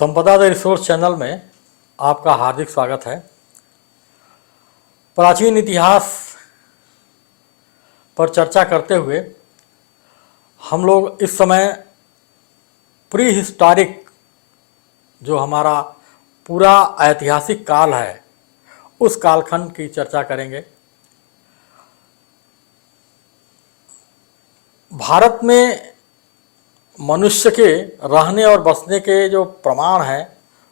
संपदा the resource channel में आपका हार्दिक स्वागत है। प्राचीन इतिहास पर चर्चा करते हुए हम लोग इस समय प्री हिस्टोरिक जो हमारा पूरा ऐतिहासिक काल है उस कालखंड की चर्चा करेंगे। भारत में मनुष्य के रहने और बसने के जो प्रमाण हैं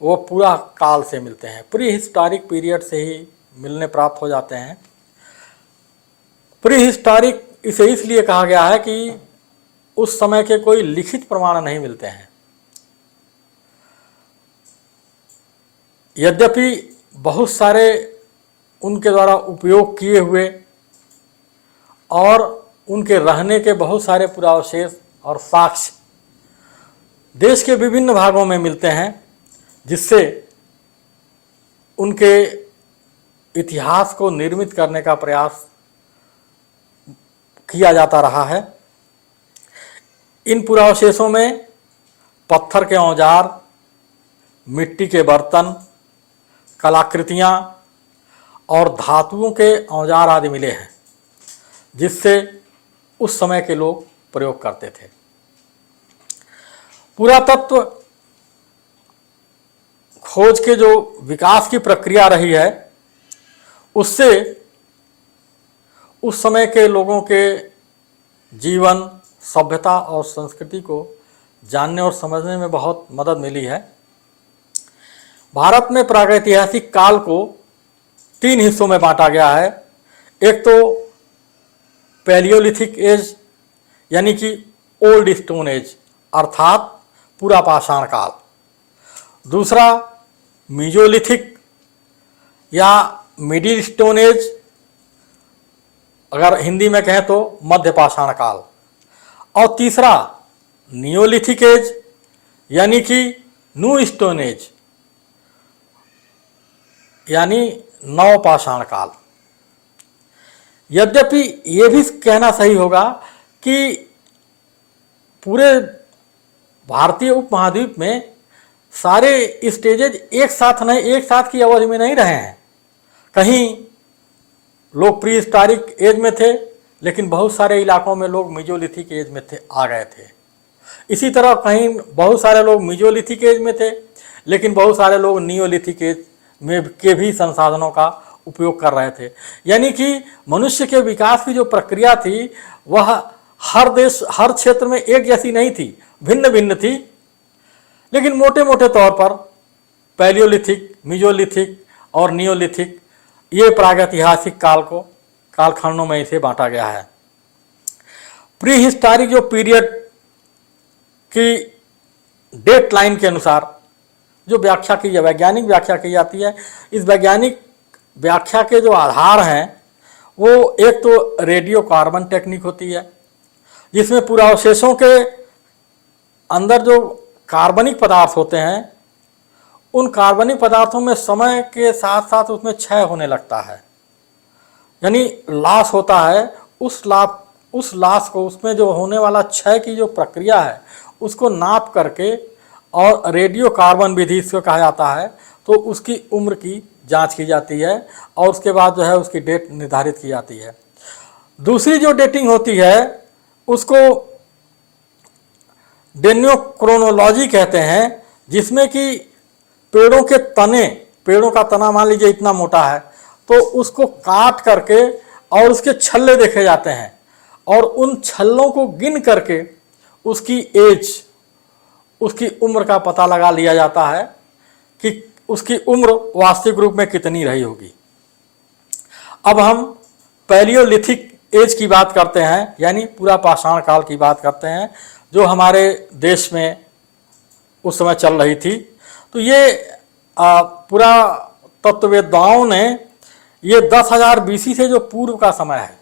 वो पूरा काल से मिलते हैं, प्री हिस्टोरिक पीरियड से ही मिलने प्राप्त हो जाते हैं। प्री हिस्टोरिक इसे इसलिए कहा गया है कि उस समय के कोई लिखित प्रमाण नहीं मिलते हैं। यद्यपि बहुत सारे उनके द्वारा उपयोग किए हुए और उनके रहने के बहुत सारे पुरावशेष और साक्ष्य देश के विभिन्न भागों में मिलते हैं, जिससे उनके इतिहास को निर्मित करने का प्रयास किया जाता रहा है। इन पुरावशेषों में पत्थर के औजार, मिट्टी के बर्तन, कलाकृतियाँ और धातुओं के औजार आदि मिले हैं, जिससे उस समय के लोग प्रयोग करते थे। पुरातत्व खोज के जो विकास की प्रक्रिया रही है उससे उस समय के लोगों के जीवन, सभ्यता और संस्कृति को जानने और समझने में बहुत मदद मिली है। भारत में प्रागैतिहासिक काल को 3 हिस्सों में बांटा गया है। एक तो पैलियोलिथिक एज यानी कि ओल्ड स्टोन एज अर्थात पूरा पाषाण काल, दूसरा मीजोलिथिक या मिडिल स्टोन एज, अगर हिंदी में कहें तो मध्य पाषाण काल, और तीसरा नियोलिथिक एज यानी कि न्यू स्टोन एज यानी नव पाषाण काल। यद्यपि ये भी कहना सही होगा कि पूरे भारतीय उपमहाद्वीप में सारे स्टेजेज एक साथ की अवधि में नहीं रहे हैं। कहीं लोग प्री हिस्टोरिक एज में थे, लेकिन बहुत सारे इलाकों में लोग मीजोलिथिक एज में आ गए थे। इसी तरह कहीं बहुत सारे लोग मीजोलिथिक एज में थे, लेकिन बहुत सारे लोग नियोलिथिक एज में के भी संसाधनों का उपयोग कर रहे थे। यानी कि मनुष्य के विकास की जो प्रक्रिया थी वह हर क्षेत्र में एक जैसी नहीं थी, भिन्न भिन्न थी। लेकिन मोटे मोटे तौर पर पैलियोलिथिक, मीजोलिथिक और नियोलिथिक ये प्रागैतिहासिक कालखंडों में इसे बांटा गया है। प्री हिस्टोरिक जो पीरियड की डेट लाइन के अनुसार जो व्याख्या की जाए, वैज्ञानिक व्याख्या की जाती है, इस वैज्ञानिक व्याख्या के जो आधार हैं वो एक तो रेडियो कार्बन टेक्निक होती है, जिसमें पुरावशेषों के अंदर जो कार्बनिक पदार्थ होते हैं उन कार्बनिक पदार्थों में समय के साथ साथ उसमें क्षय होने लगता है, यानी लॉस होता है। उस लॉस को, उसमें जो होने वाला क्षय की जो प्रक्रिया है उसको नाप करके और रेडियो कार्बन विधि इसको कहा जाता है, तो उसकी उम्र की जांच की जाती है और उसके बाद जो है उसकी डेट निर्धारित की जाती है। दूसरी जो डेटिंग होती है उसको डेन्योक्रोनोलॉजी कहते हैं, जिसमें कि पेड़ों का तना मान लीजिए इतना मोटा है तो उसको काट करके और उसके छल्ले देखे जाते हैं और उन छल्लों को गिन करके उसकी एज, उसकी उम्र का पता लगा लिया जाता है कि उसकी उम्र वास्तविक रूप में कितनी रही होगी। अब हम पैलियोलिथिक एज की बात करते हैं, यानी पूरा पाषाण काल की बात करते हैं, जो हमारे देश में उस समय चल रही थी। तो ये पूरा तत्ववेदाओं ने ये 10,000 BC से जो पूर्व का समय है,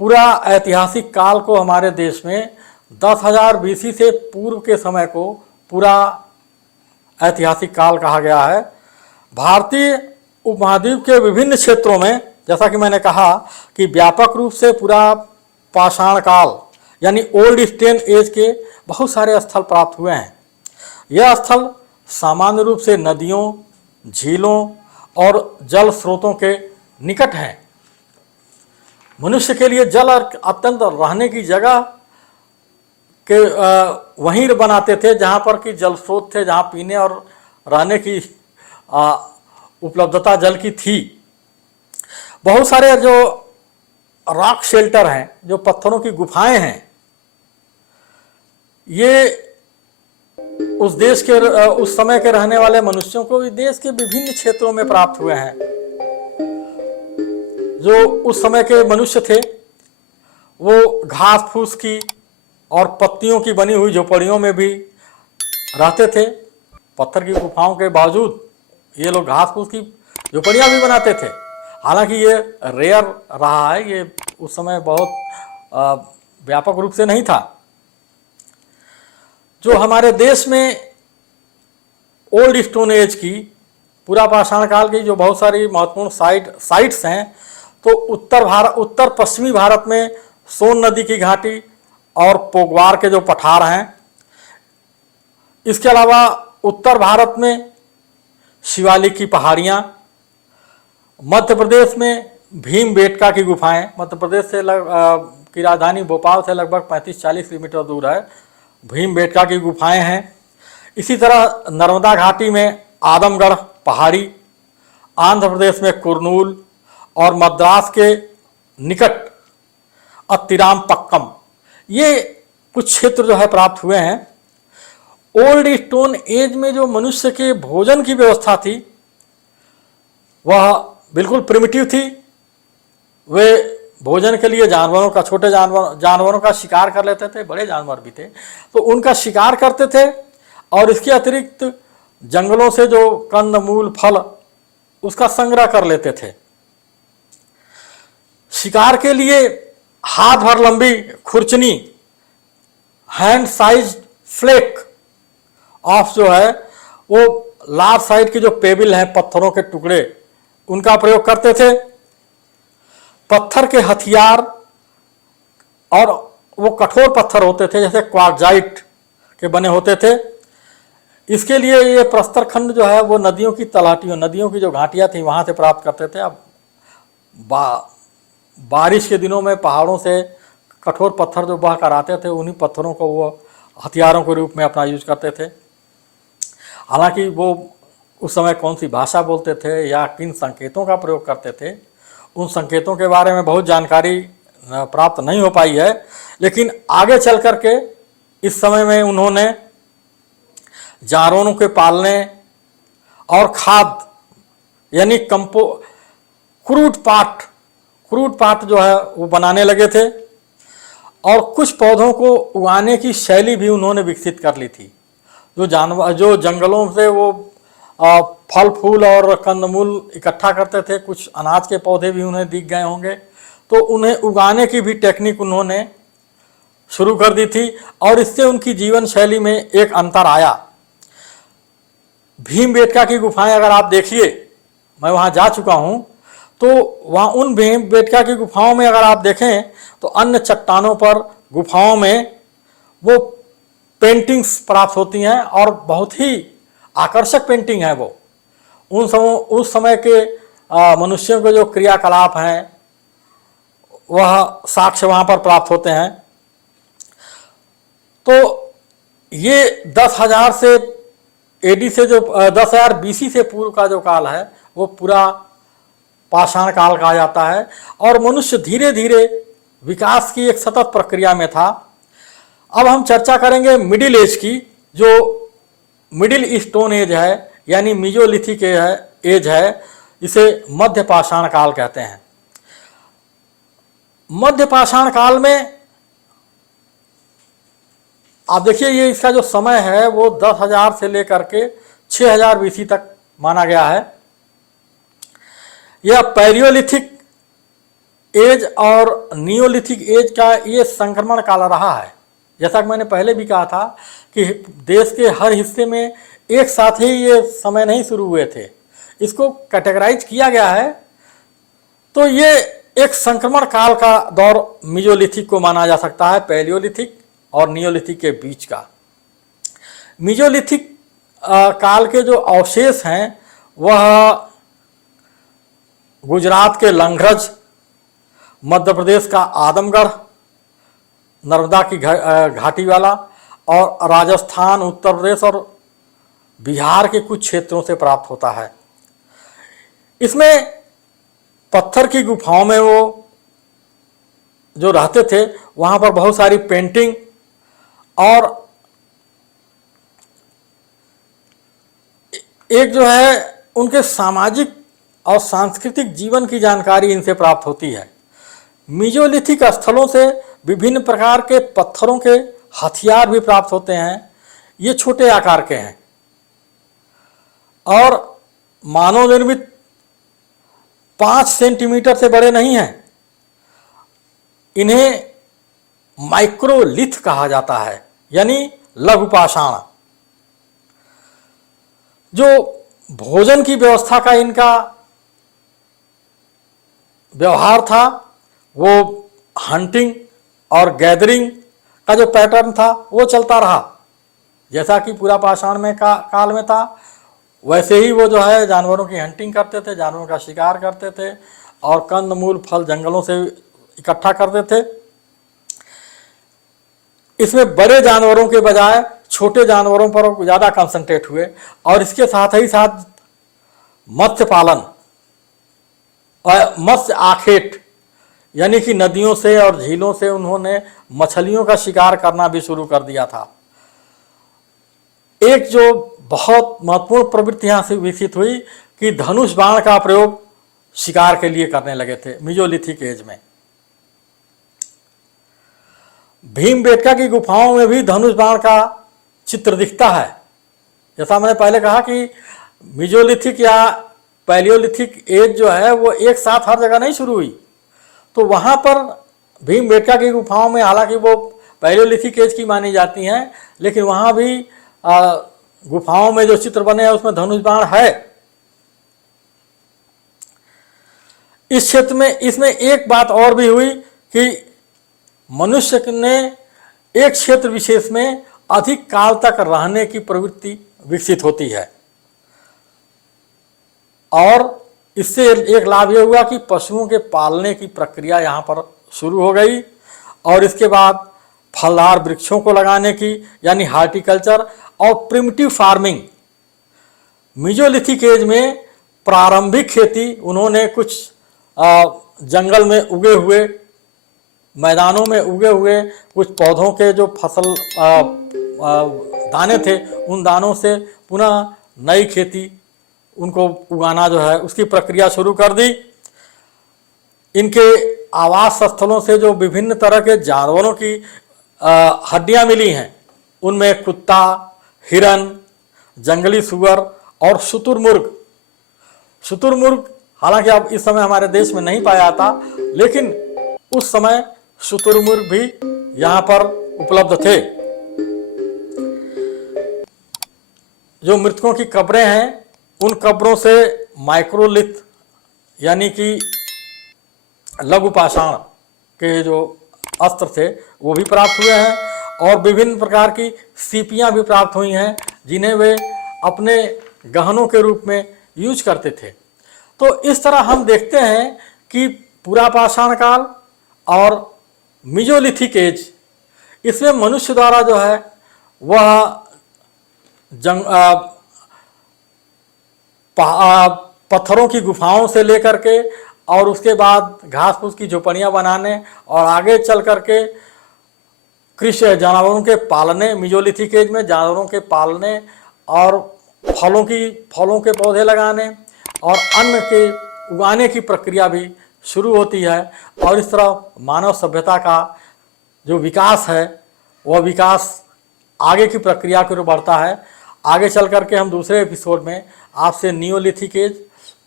पूरा ऐतिहासिक काल को हमारे देश में 10,000 BC से पूर्व के समय को पूरा ऐतिहासिक काल कहा गया है। भारतीय उपमहाद्वीप के विभिन्न क्षेत्रों में, जैसा कि मैंने कहा कि व्यापक रूप से पूरा पाषाण काल यानी ओल्ड स्टोन एज के बहुत सारे स्थल प्राप्त हुए हैं। यह स्थल सामान्य रूप से नदियों, झीलों और जल स्रोतों के निकट है। मनुष्य के लिए जल और अत्यंत रहने की जगह के वहीं बनाते थे जहाँ पर कि जल स्रोत थे, जहाँ पीने और रहने की उपलब्धता जल की थी। बहुत सारे जो रॉक शेल्टर हैं, जो पत्थरों की गुफाएं हैं, ये उस देश के उस समय के रहने वाले मनुष्यों को देश के विभिन्न क्षेत्रों में प्राप्त हुए हैं। जो उस समय के मनुष्य थे वो घास फूस की और पत्तियों की बनी हुई झोपड़ियों में भी रहते थे। पत्थर की गुफाओं के बावजूद ये लोग घास फूस की झोपड़ियाँ भी बनाते थे। हालांकि ये रेयर रहा है, ये उस समय बहुत व्यापक रूप से नहीं था। जो हमारे देश में ओल्ड स्टोन एज की, पूरा पाषाण काल की जो बहुत सारी महत्वपूर्ण साइट्स हैं, तो उत्तर पश्चिमी भारत में सोन नदी की घाटी और पोगवार के जो पठार हैं। इसके अलावा उत्तर भारत में शिवालिक की पहाड़ियाँ, मध्य प्रदेश में भीमबेटका की गुफाएं, मध्य प्रदेश से की राजधानी भोपाल से लगभग 35-40 किलोमीटर दूर है, भीमबेटका की गुफाएं हैं। इसी तरह नर्मदा घाटी में आदमगढ़ पहाड़ी, आंध्र प्रदेश में कुरनूल और मद्रास के निकट अत्तिराम पक्कम, ये कुछ क्षेत्र जो है प्राप्त हुए हैं। ओल्ड स्टोन एज में जो मनुष्य के भोजन की व्यवस्था थी वह बिल्कुल प्रिमिटिव थी। वे भोजन के लिए जानवरों का, छोटे जानवरों का शिकार कर लेते थे, बड़े जानवर भी थे तो उनका शिकार करते थे, और इसके अतिरिक्त जंगलों से जो कंद मूल फल उसका संग्रह कर लेते थे। शिकार के लिए हाथ भर लंबी खुरचनी, हैंड साइज फ्लेक ऑफ जो है वो लार्ज साइज की जो पेबिल हैं, पत्थरों के टुकड़े, उनका प्रयोग करते थे। पत्थर के हथियार, और वो कठोर पत्थर होते थे जैसे क्वार्जाइट के बने होते थे। इसके लिए ये प्रस्तर खंड जो है वो नदियों की तलहटियों, नदियों की जो घाटियाँ थी वहाँ से प्राप्त करते थे। अब बारिश के दिनों में पहाड़ों से कठोर पत्थर जो बह कर आते थे, उन्हीं पत्थरों को वो हथियारों के रूप में अपना यूज करते थे। हालांकि वो उस समय कौन सी भाषा बोलते थे या किन संकेतों का प्रयोग करते थे, उन संकेतों के बारे में बहुत जानकारी प्राप्त नहीं हो पाई है। लेकिन आगे चल कर के इस समय में उन्होंने जानवरों के पालने और खाद यानी क्रूड पाट जो है वो बनाने लगे थे, और कुछ पौधों को उगाने की शैली भी उन्होंने विकसित कर ली थी। जो जंगलों से वो फल फूल और कंदमूल इकट्ठा करते थे, कुछ अनाज के पौधे भी उन्हें दिख गए होंगे, तो उन्हें उगाने की भी टेक्निक उन्होंने शुरू कर दी थी, और इससे उनकी जीवन शैली में एक अंतर आया। भीमबेटका की गुफाएं अगर आप देखिए, मैं वहाँ जा चुका हूँ, तो वहाँ उन भीमबेटका की गुफाओं में अगर आप देखें तो अन्य चट्टानों पर, गुफाओं में वो पेंटिंग्स प्राप्त होती हैं, और बहुत ही आकर्षक पेंटिंग है वो। उस समय के मनुष्यों के जो क्रियाकलाप हैं वह साक्ष्य वहाँ पर प्राप्त होते हैं। तो ये 10,000 से एडी से जो 10,000 बीसी से पूर्व का जो काल है वो पूरा पाषाण काल कहा जाता है, और मनुष्य धीरे धीरे विकास की एक सतत प्रक्रिया में था। अब हम चर्चा करेंगे मिडिल एज की, जो मिडिल स्टोन एज है यानी मीजोलिथिक एज है, इसे मध्य पाषाण काल कहते हैं। मध्य पाषाण काल में आप देखिए, ये इसका जो समय है वो 10,000 से लेकर के 6,000 बीसी तक माना गया है। यह पैलियोलिथिक एज और नियोलिथिक एज का ये संक्रमण काल रहा है। जैसा कि मैंने पहले भी कहा था कि देश के हर हिस्से में एक साथ ही ये समय नहीं शुरू हुए थे, इसको कैटेगराइज किया गया है। तो ये एक संक्रमण काल का दौर मीजोलिथिक को माना जा सकता है, पैलियोलिथिक और नियोलिथिक के बीच का। मीजोलिथिक काल के जो अवशेष हैं वह गुजरात के लंघरज, मध्य प्रदेश का आदमगढ़, नर्मदा की घाटी वाला, और राजस्थान, उत्तर प्रदेश और बिहार के कुछ क्षेत्रों से प्राप्त होता है। इसमें पत्थर की गुफाओं में वो जो रहते थे वहाँ पर बहुत सारी पेंटिंग और एक जो है उनके सामाजिक और सांस्कृतिक जीवन की जानकारी इनसे प्राप्त होती है। मीजोलिथिक स्थलों से विभिन्न प्रकार के पत्थरों के हथियार भी प्राप्त होते हैं। ये छोटे आकार के हैं और मानव निर्मित 5 सेंटीमीटर से बड़े नहीं हैं। इन्हें माइक्रोलिथ कहा जाता है, यानी लघु पाषाण। जो भोजन की व्यवस्था का इनका व्यवहार था वो हंटिंग और गैदरिंग का जो पैटर्न था वो चलता रहा। जैसा कि पूरा पाषाण में काल में था वैसे ही वो जो है जानवरों की हंटिंग करते थे, जानवरों का शिकार करते थे और कंद मूल फल जंगलों से इकट्ठा करते थे। इसमें बड़े जानवरों के बजाय छोटे जानवरों पर ज़्यादा कंसंट्रेट हुए और इसके साथ ही साथ मत्स्य पालन और मत्स्य आखेट यानी कि नदियों से और झीलों से उन्होंने मछलियों का शिकार करना भी शुरू कर दिया था। एक जो बहुत महत्वपूर्ण प्रवृत्ति यहाँ से विकसित हुई कि धनुष बाण का प्रयोग शिकार के लिए करने लगे थे मीजोलिथिक एज में। भीमबेटका की गुफाओं में भी धनुष बाण का चित्र दिखता है। जैसा मैंने पहले कहा कि मीजोलिथिक या पैलियोलिथिक एज जो है वो एक साथ हर जगह नहीं शुरू हुई, तो वहाँ पर भीमबेटका की गुफाओं में हालांकि वो पैलियोलिथिक एज की मानी जाती हैं, लेकिन वहाँ भी गुफाओं में जो चित्र बने हैं उसमें धनुष बाण है। इस क्षेत्र में इसमें एक बात और भी हुई कि मनुष्य ने एक क्षेत्र विशेष में अधिक काल तक रहने की प्रवृत्ति विकसित होती है और इससे एक लाभ यह हुआ कि पशुओं के पालने की प्रक्रिया यहाँ पर शुरू हो गई और इसके बाद फलदार वृक्षों को लगाने की यानी हार्टिकल्चर और प्रिमिटिव फार्मिंग। मीजोलिथिक एज में प्रारंभिक खेती उन्होंने कुछ जंगल में उगे हुए, मैदानों में उगे हुए कुछ पौधों के जो फसल दाने थे उन दानों से पुनः नई खेती उनको उगाना जो है उसकी प्रक्रिया शुरू कर दी। इनके आवास स्थलों से जो विभिन्न तरह के जानवरों की हड्डियां मिली हैं उनमें कुत्ता, हिरन, जंगली सुअर और शुतुरमुर्ग। शुतुरमुर्ग हालांकि अब इस समय हमारे देश में नहीं पाया जाता, लेकिन उस समय शुतुरमुर्ग भी यहाँ पर उपलब्ध थे। जो मृतकों की कब्रें हैं उन कब्रों से माइक्रोलिथ यानी कि लघु पाषाण के जो अस्त्र थे वो भी प्राप्त हुए हैं और विभिन्न प्रकार की सीपियां भी प्राप्त हुई हैं जिन्हें वे अपने गहनों के रूप में यूज करते थे। तो इस तरह हम देखते हैं कि पूरा पाषाण काल और मीजोलिथिक एज, इसमें मनुष्य द्वारा जो है वह पत्थरों की गुफाओं से लेकर के और उसके बाद घास फूस की झोपड़ियाँ बनाने और आगे चल करके कृषि जानवरों के पालने, मीजोलिथिक एज में जानवरों के पालने और फलों के पौधे लगाने और अन्न के उगाने की प्रक्रिया भी शुरू होती है और इस तरह मानव सभ्यता का जो विकास है वह विकास आगे की प्रक्रिया की ओर बढ़ता है। आगे चल करके हम दूसरे एपिसोड में आपसे नियोलिथिक एज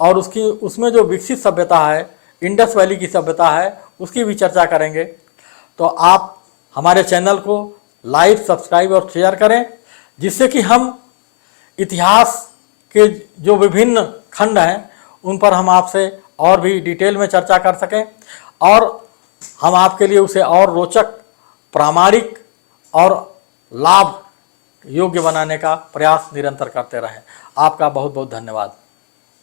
और उसमें जो विकसित सभ्यता है, इंडस वैली की सभ्यता है, उसकी भी चर्चा करेंगे। तो आप हमारे चैनल को लाइक, सब्सक्राइब और शेयर करें जिससे कि हम इतिहास के जो विभिन्न खंड हैं उन पर हम आपसे और भी डिटेल में चर्चा कर सकें और हम आपके लिए उसे और रोचक, प्रामाणिक और लाभ योग्य बनाने का प्रयास निरंतर करते रहें। आपका बहुत बहुत धन्यवाद।